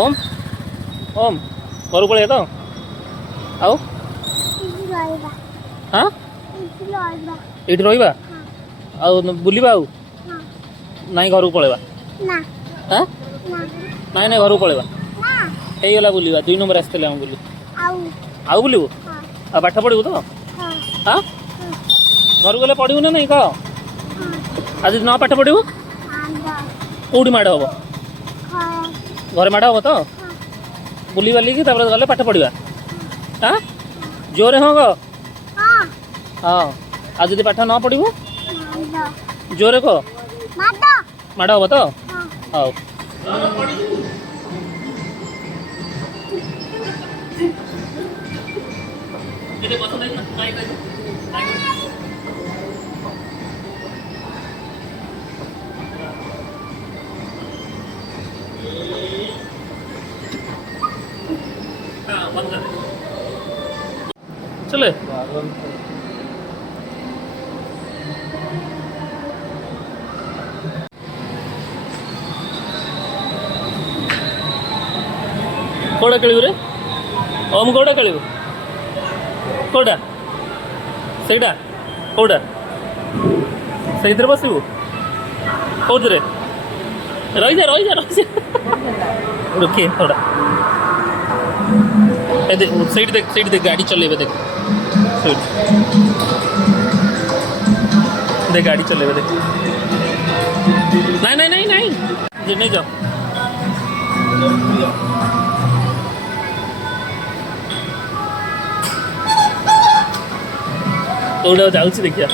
ओम ओम घर पड़े तो आओ हाँ ये रहा बुलवा आउ नाई घर को पलैबा हाँ नाई नाई घर को पलैबा ହେଇଗଲା ବୁଲିବା 2 ନମ୍ବର ଆସିଥିଲେ ଆମେ ବୁଲି ଆଉ ବୁଲିବୁ ଆଉ ପାଠ ପଢ଼ିବୁ ତ ହଁ ଘରକୁ ଗଲେ ପଢ଼ିବୁ ନା ନାଇଁ କହ ଆଉ ଯଦି ନ ପାଠ ପଢ଼ିବୁ କେଉଁଠି ମାଡ଼ ହବ ଘରେ ମାଡ଼ ହବ ତ ବୁଲି ବାଲିକି ତାପରେ ଗଲେ ପାଠ ପଢ଼ିବା ହଁ ଜୋରେ ହଁ କହ ହଁ ଆଉ ଯଦି ପାଠ ନ ପଢ଼ିବୁ ଜୋରେ କହ ମାଡ଼ ହବ ତ ହଉ चले कौड़ा खेलु रे ओम कौड़ा खेलु कौड़ा सहीटा कौड़ा सही बसबू कौन रही जा रुकिए थोड़ा सही देख गाड़ी चलेबे देख देख गाड़ी चलेबे देख नहीं नहीं नहीं नहीं जी नहीं जाओ कौड़ा जाऊँ देखिया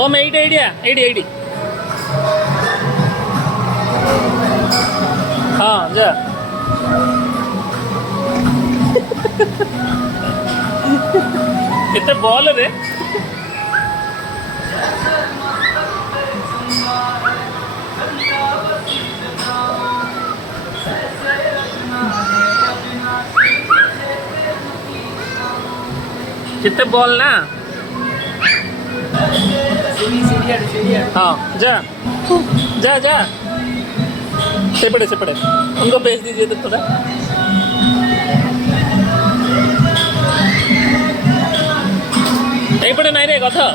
ओम एडी एडिया एडी एडी हाँ जा कितने बॉल रे कितने बॉल ना हाँ जा जा जा सेपड़े उनको भेज दीजिए तो थोड़ा नहीं पड़े नहीं रे कथा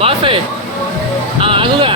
बस है हाँ आगूगा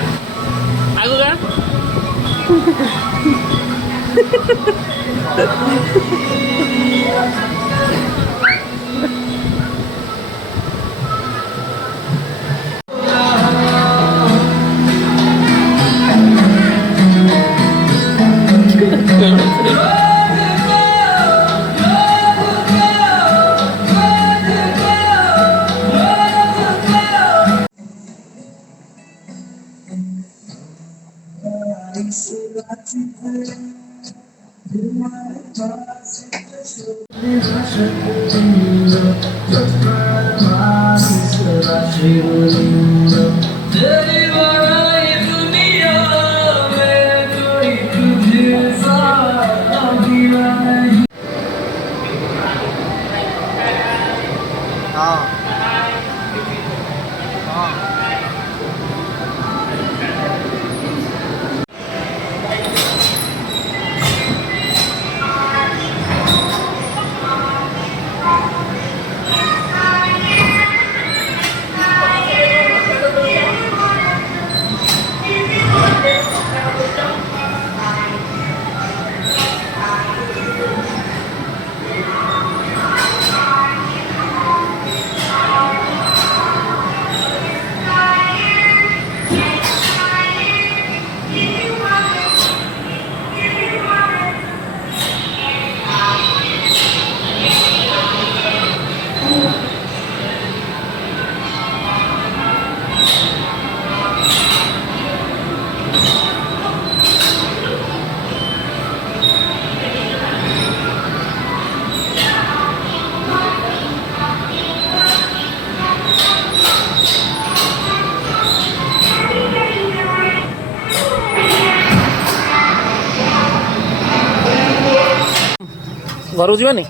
ଘରକୁ ଯିବାନି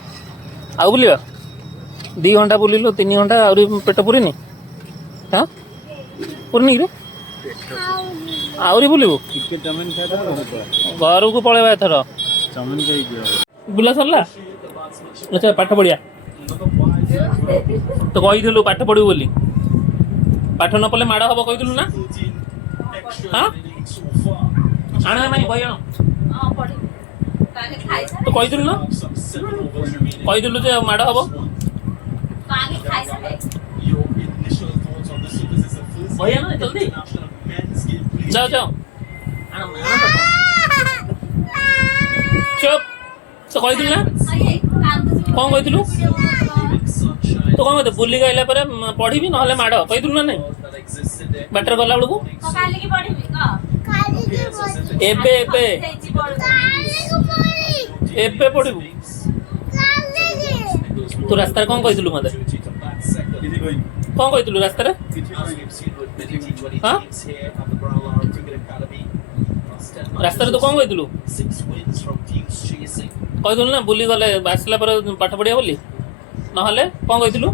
ଆଉ ବୁଲିବା 2 ଘଣ୍ଟା ବୁଲିଲୁ 3 ଘଣ୍ଟା ଆହୁରି ପେଟ ପୁରିନି ହଁ ପୁରିନି କିରେ ଆହୁରି ବୁଲିବୁ ଘରକୁ ପଳେଇବା ଏଥର ବୁଲା ସରିଲା ଆଚ୍ଛା ପାଠ ପଢ଼ିଆ ତ କହିଥିଲୁ ପାଠ ପଢ଼ିବୁ ବୋଲି ପାଠ ନ ପଢ଼ିଲେ ମାଡ଼ ହବ କହିଥିଲୁ ନା ହଁ ଆଣ ନାଇଁ ବହି ଆଣ ତ କହିଥିଲୁ ନା କହିଥିଲୁ ଯେ ମାଡ଼ ହବ ବହି ଆଣ ଜଲ୍ଦି ଯାଅ ଯାଅ ଚୁପ୍ ତ କହିଥିଲୁ ନା କ'ଣ କହିଥିଲୁ ତୁ କ'ଣ କହିଥିଲୁ ବୁଲିକି ଆସିଲା ପରେ ପଢ଼ିବି ନହେଲେ ମାଡ଼ କହିଥିଲୁ ନା ନାଇଁ ବାଟରେ ଗଲା ବେଳକୁ ଏବେ ଏବେ ଏବେ ପଢ଼ିବୁ ତୁ ରାସ୍ତାରେ କ'ଣ କହିଥିଲୁ ମୋତେ କ'ଣ କହିଥିଲୁ ରାସ୍ତାରେ ହଁ ରାସ୍ତାରେ ତୁ କ'ଣ କହିଥିଲୁ କହିଥିଲୁ ନା ବୁଲି ଗଲେ ଆସିଲା ପରେ ପାଠ ପଢ଼ିବା ବୋଲି ନହେଲେ କ'ଣ କହିଥିଲୁ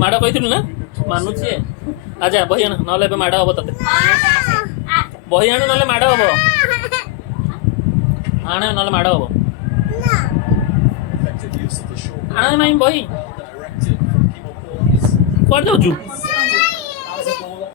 ମାଡ଼ କହିଥିଲୁ ନା ମାନୁଛି ଆଚ୍ଛା ବହି ଆଣ ନହେଲେ ଏବେ ମାଡ଼ ହବ ତତେ ବହି ଆଣ ନହେଲେ ମାଡ଼ ହବ ଆଣ ନହେଲେ ମାଡ଼ ହବ ଆଣ ନାହିଁ ବହି କୁଆଡ଼େ ଯାଉଛୁ